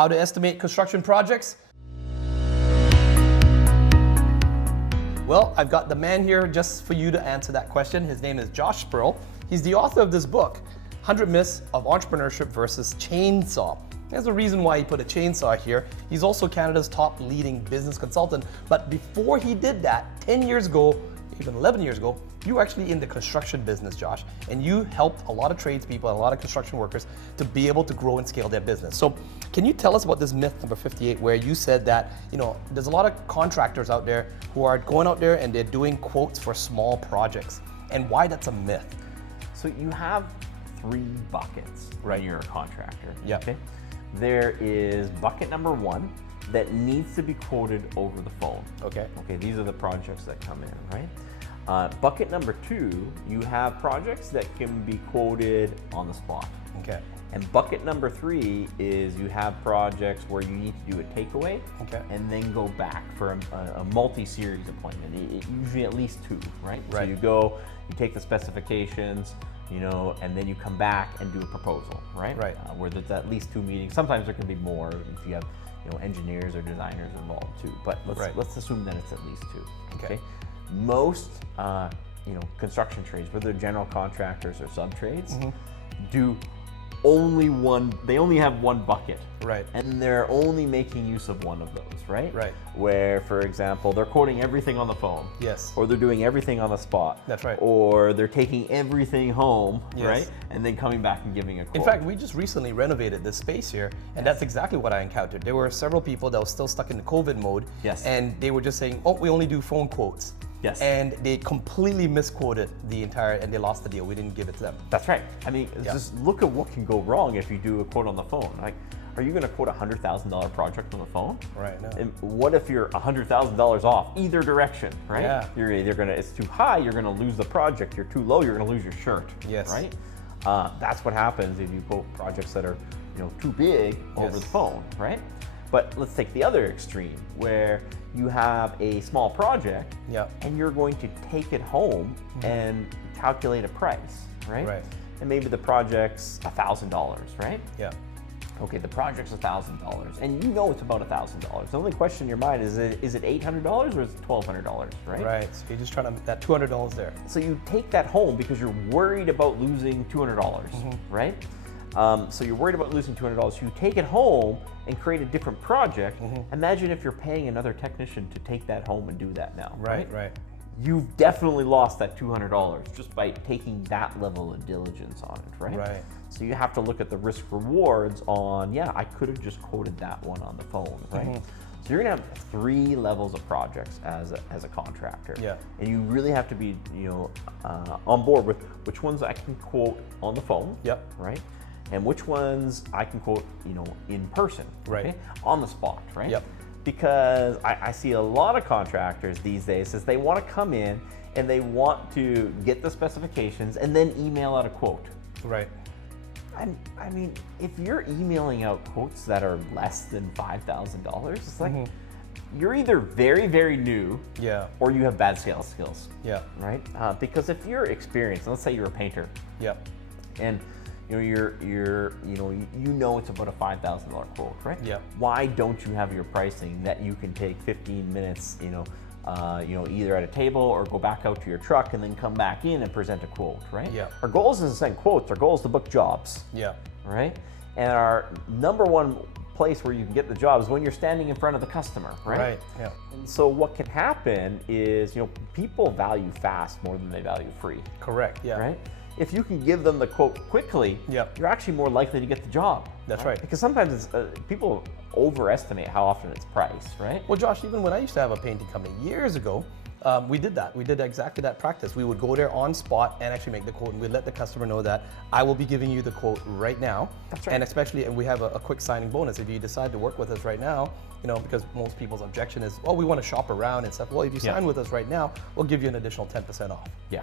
how to estimate construction projects? Well, I've got the man here just for you to answer that question. His name is Josh Spurrell. He's the author of this book, 100 Myths of Entrepreneurship versus Chainsaw. There's a reason why he put a chainsaw here. He's also Canada's top leading business consultant. But before he did that, 10 years ago, even 11 years ago, you were actually in the construction business, Josh, and you helped a lot of tradespeople and a lot of construction workers to be able to grow and scale their business. So can you tell us about this myth number 58, where you said that, there's a lot of contractors out there who are going out there and they're doing quotes for small projects, and why that's a myth? So you have 3 buckets when you're a contractor. Yeah. Okay? There is bucket number 1 that needs to be quoted over the phone. Okay. Okay, these are the projects that come in, right? Bucket number 2, you have projects that can be quoted on the spot. Okay. And bucket number 3 is you have projects where you need to do a takeaway and then go back for a multi-series appointment, usually at least 2, right? So you go, you take the specifications, and then you come back and do a proposal, right? Right. Where there's at least 2 meetings. Sometimes there can be more if you have engineers or designers involved too, but let's assume that it's at least 2. Okay. Most construction trades, whether they're general contractors or sub-trades, do they only have 1 bucket. Right. And they're only making use of one of those, right? Right. Where, for example, they're quoting everything on the phone. Yes. Or they're doing everything on the spot. That's right. Or they're taking everything home, right? And then coming back and giving a quote. In fact, we just recently renovated this space here, and that's exactly what I encountered. There were several people that were still stuck in the COVID mode, and they were just saying, oh, we only do phone quotes. Yes. And they completely misquoted the entire, and they lost the deal. We didn't give it to them. That's right. I mean, just look at what can go wrong if you do a quote on the phone. Like, are you going to quote a $100,000 project on the phone? Right. No. And what if you're $100,000 off either direction, right? Yeah. You're either it's too high, you're going to lose the project. You're too low, you're going to lose your shirt. Yes. Right. That's what happens if you quote projects that are, too big over the phone, right? But let's take the other extreme, where you have a small project and you're going to take it home and calculate a price, right? Right. And maybe the project's $1,000, right? Yeah. Okay, the project's $1,000, and it's about $1,000. The only question in your mind is it $800 or is it $1,200, right? Right, so you're just trying to make that $200 there. So you take that home because you're worried about losing $200, right? So you're worried about losing $200. You take it home and create a different project. Imagine if you're paying another technician to take that home and do that now. Right. You've definitely lost that $200 just by taking that level of diligence on it, right? Right. So you have to look at the risk rewards on, I could have just quoted that one on the phone, right? So you're gonna have 3 levels of projects as a contractor. Yeah. And you really have to be, on board with which ones I can quote on the phone. Yep. Right. And which ones I can quote, in person, right? On the spot, right? Yep. Because I see a lot of contractors these days is they want to come in and they want to get the specifications and then email out a quote. Right. I mean, if you're emailing out quotes that are less than $5,000, it's like you're either very, very new, or you have bad sales skills, right? Because if you're experienced, let's say you're a painter, and it's about a $5,000 quote, right? Yeah. Why don't you have your pricing that you can take 15 minutes, either at a table or go back out to your truck and then come back in and present a quote, right? Yeah. Our goal isn't to send quotes. Our goal is to book jobs. Yeah. Right. And our number 1 place where you can get the job is when you're standing in front of the customer, right? Right. Yeah. And so what can happen is, people value fast more than they value free. Correct. Yeah. Right. If you can give them the quote quickly, you're actually more likely to get the job. That's right. Because sometimes people overestimate how often it's priced, right? Well, Josh, even when I used to have a painting company years ago, we did that. We did exactly that practice. We would go there on spot and actually make the quote, and we'd let the customer know that I will be giving you the quote right now. That's right. And especially, and we have a quick signing bonus. If you decide to work with us right now, because most people's objection is, we want to shop around and stuff. Well, if you sign with us right now, we'll give you an additional 10% off. Yeah.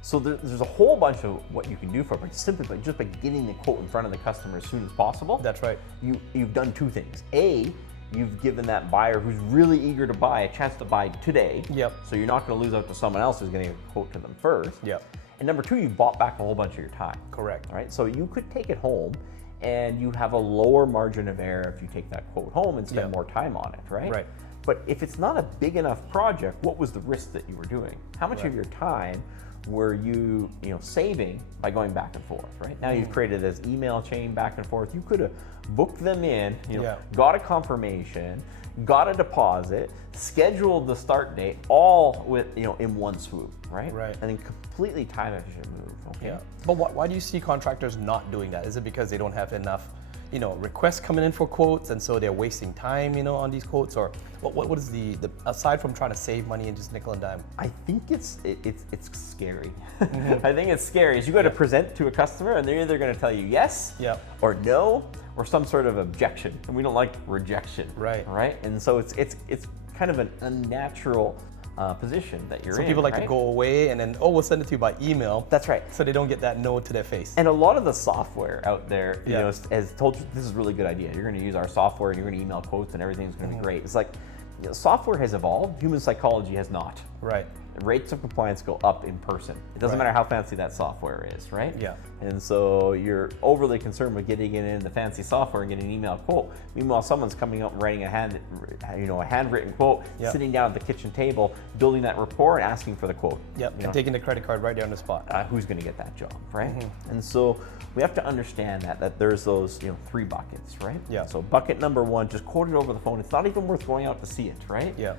So there's a whole bunch of what you can do for it, but simply just by getting the quote in front of the customer as soon as possible. That's right. You've done 2 things. A, you've given that buyer who's really eager to buy a chance to buy today. Yep. So you're not going to lose out to someone else who's getting a quote to them first. Yep. And number 2, you bought back a whole bunch of your time. Correct. All right. So you could take it home and you have a lower margin of error if you take that quote home and spend more time on it, right? Right. But if it's not a big enough project, what was the risk that you were doing? How much of your time were you saving by going back and forth, right? Now you've created this email chain back and forth. You could have booked them in, got a confirmation, got a deposit, scheduled the start date, all with in one swoop, right? Right. And then completely time efficient move. Okay. Yeah. But why do you see contractors not doing that? Is it because they don't have enough, requests coming in for quotes, and so they're wasting time, on these quotes, or what is the aside from trying to save money and just nickel and dime? I think it's scary. I think it's scary. Is you got to present to a customer, and they're either going to tell you yes, or no, or some sort of objection, and we don't like rejection, right? And so it's kind of an unnatural position that you're in. So people like to go away and then, we'll send it to you by email. That's right. So they don't get that no to their face. And a lot of the software out there, has told you this is a really good idea. You're going to use our software and you're going to email quotes and everything's going to be great. It's like software has evolved, human psychology has not. Right. Rates of compliance go up in person. It doesn't matter how fancy that software is, right? Yeah. And so you're overly concerned with getting it in the fancy software and getting an email quote. Meanwhile, someone's coming up and writing a handwritten quote, sitting down at the kitchen table, building that rapport and asking for the quote. Yep. And taking the credit card right there on the spot. Who's going to get that job, right? And so we have to understand that there's those 3 buckets, right? Yeah. So bucket number 1, just quote it over the phone. It's not even worth going out to see it, right? Yeah.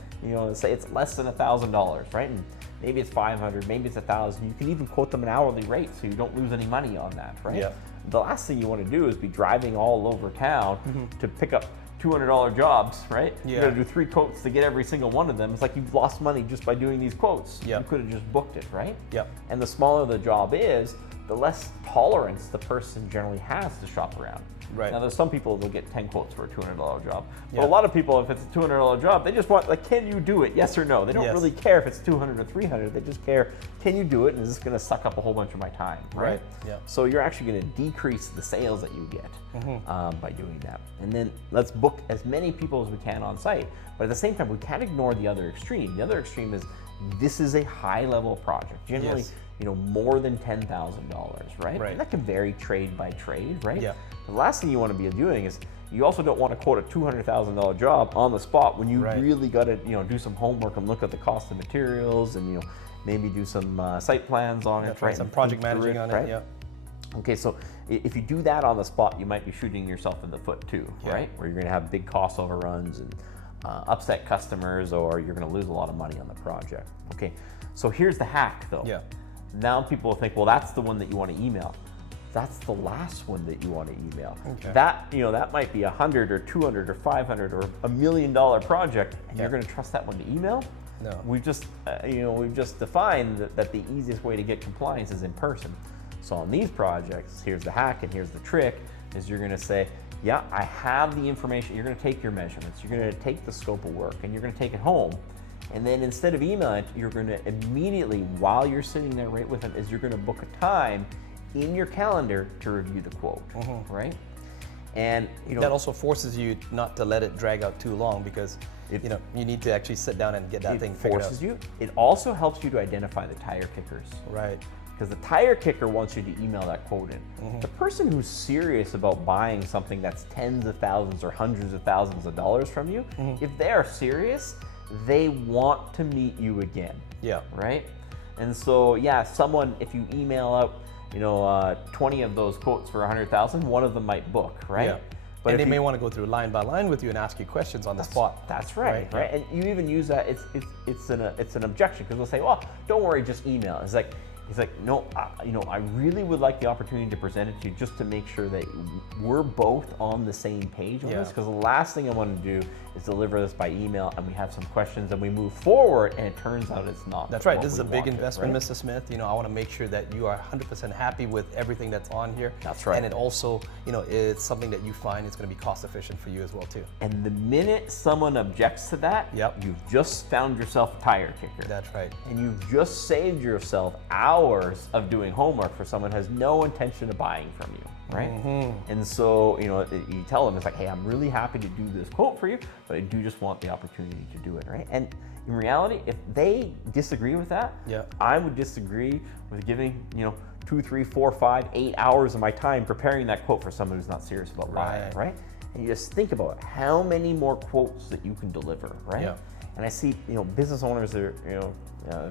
Say it's less than $1,000, right? And maybe it's $500, maybe it's $1,000. You can even quote them an hourly rate so you don't lose any money on that, right? Yeah. The last thing you want to do is be driving all over town to pick up $200 jobs, right? Yeah. You got to do 3 quotes to get every single one of them. It's like you've lost money just by doing these quotes. Yeah. You could have just booked it, right? Yeah. And the smaller the job is, the less tolerance the person generally has to shop around. Right. Now, there's some people that'll get 10 quotes for a $200 job. But a lot of people, if it's a $200 job, they just want, can you do it? Yes or no. They don't really care if it's 200 or 300. They just care, can you do it? And is this going to suck up a whole bunch of my time? Right. Yeah. So you're actually going to decrease the sales that you get by doing that. And then let's book as many people as we can on site. But at the same time, we can't ignore the other extreme. The other extreme is this is a high-level project. Generally, more than $10,000, right? And that can vary trade by trade, right? Yeah. The last thing you want to be doing is you also don't want to quote a $200,000 job on the spot when you really got to do some homework and look at the cost of materials and maybe do some site plans on it, right? Some project managing on it, yeah. Okay, so if you do that on the spot, you might be shooting yourself in the foot too, right? Where you're going to have big cost overruns and upset customers, or you're going to lose a lot of money on the project. Okay, so here's the hack though. Yeah. Now people will think, well, that's the one that you want to email. That's the last one that you want to email. Okay. That might be $100 or $200 or $500 or $1 million project, and you're going to trust that one to email? No. We've just defined that the easiest way to get compliance is in person. So on these projects, here's the hack and here's the trick: is you're going to say, yeah, I have the information. You're going to take your measurements. You're going to take the scope of work, and you're going to take it home. And then instead of emailing it, you're going to immediately, while you're sitting there right with them, is you're going to book a time in your calendar to review the quote, right? And that also forces you not to let it drag out too long, because you need to actually sit down and get that thing figured out. It forces you. It also helps you to identify the tire kickers. Right. Because the tire kicker wants you to email that quote in. The person who's serious about buying something that's tens of thousands or hundreds of thousands of dollars from you, if they are serious, they want to meet you again. Yeah. Right? And so, someone, if you email out 20 of those quotes for 100,000, one of them might book, right? Yeah. But they may want to go through line by line with you and ask you questions on the spot. That's right. And you even use that. It's an objection, because they'll say, "Well, don't worry, just email." It's like, no, I really would like the opportunity to present it to you, just to make sure that we're both on the same page on this. Because the last thing I want to do is deliver this by email and we have some questions and we move forward and it turns out it's not. That's right. This is a big investment, Mr. Smith. I want to make sure that you are 100% happy with everything that's on here. That's right. And it also, it's something that you find is going to be cost efficient for you as well too. And the minute someone objects to that, you've just found yourself a tire kicker. That's right. And you've just saved yourself hours of doing homework for someone who has no intention of buying from you. Right? And so, you tell them, it's like, hey, I'm really happy to do this quote for you, but I do just want the opportunity to do it, right? And in reality, if they disagree with that, I would disagree with giving, 2, 3, 4, 5, 8 hours of my time preparing that quote for someone who's not serious about buying, right? And you just think about how many more quotes that you can deliver, right? Yeah. And I see, business owners that are,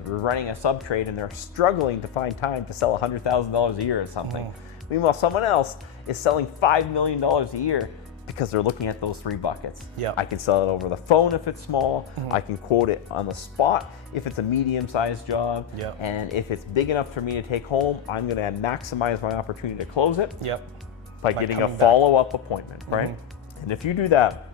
we're running a sub trade and they're struggling to find time to sell $100,000 a year or something. Meanwhile, someone else is selling $5 million a year because they're looking at those 3 buckets. Yeah. I can sell it over the phone if it's small. I can quote it on the spot if it's a medium-sized job. Yeah. And if it's big enough for me to take home, I'm going to maximize my opportunity to close it. Yep. By getting a follow-up appointment, right? And if you do that,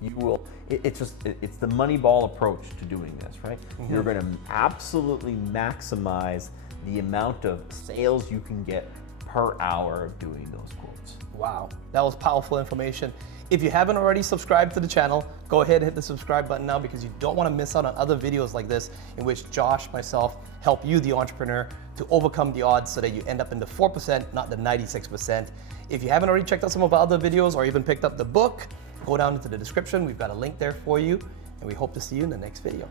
you will. It's the Moneyball approach to doing this, right? You're going to absolutely maximize the amount of sales you can get per hour of doing those quotes. Wow, that was powerful information. If you haven't already subscribed to the channel, go ahead and hit the subscribe button now, because you don't want to miss out on other videos like this in which Josh, myself, help you, the entrepreneur, to overcome the odds so that you end up in the 4%, not the 96%. If you haven't already checked out some of our other videos or even picked up the book, go down into the description. We've got a link there for you, and we hope to see you in the next video.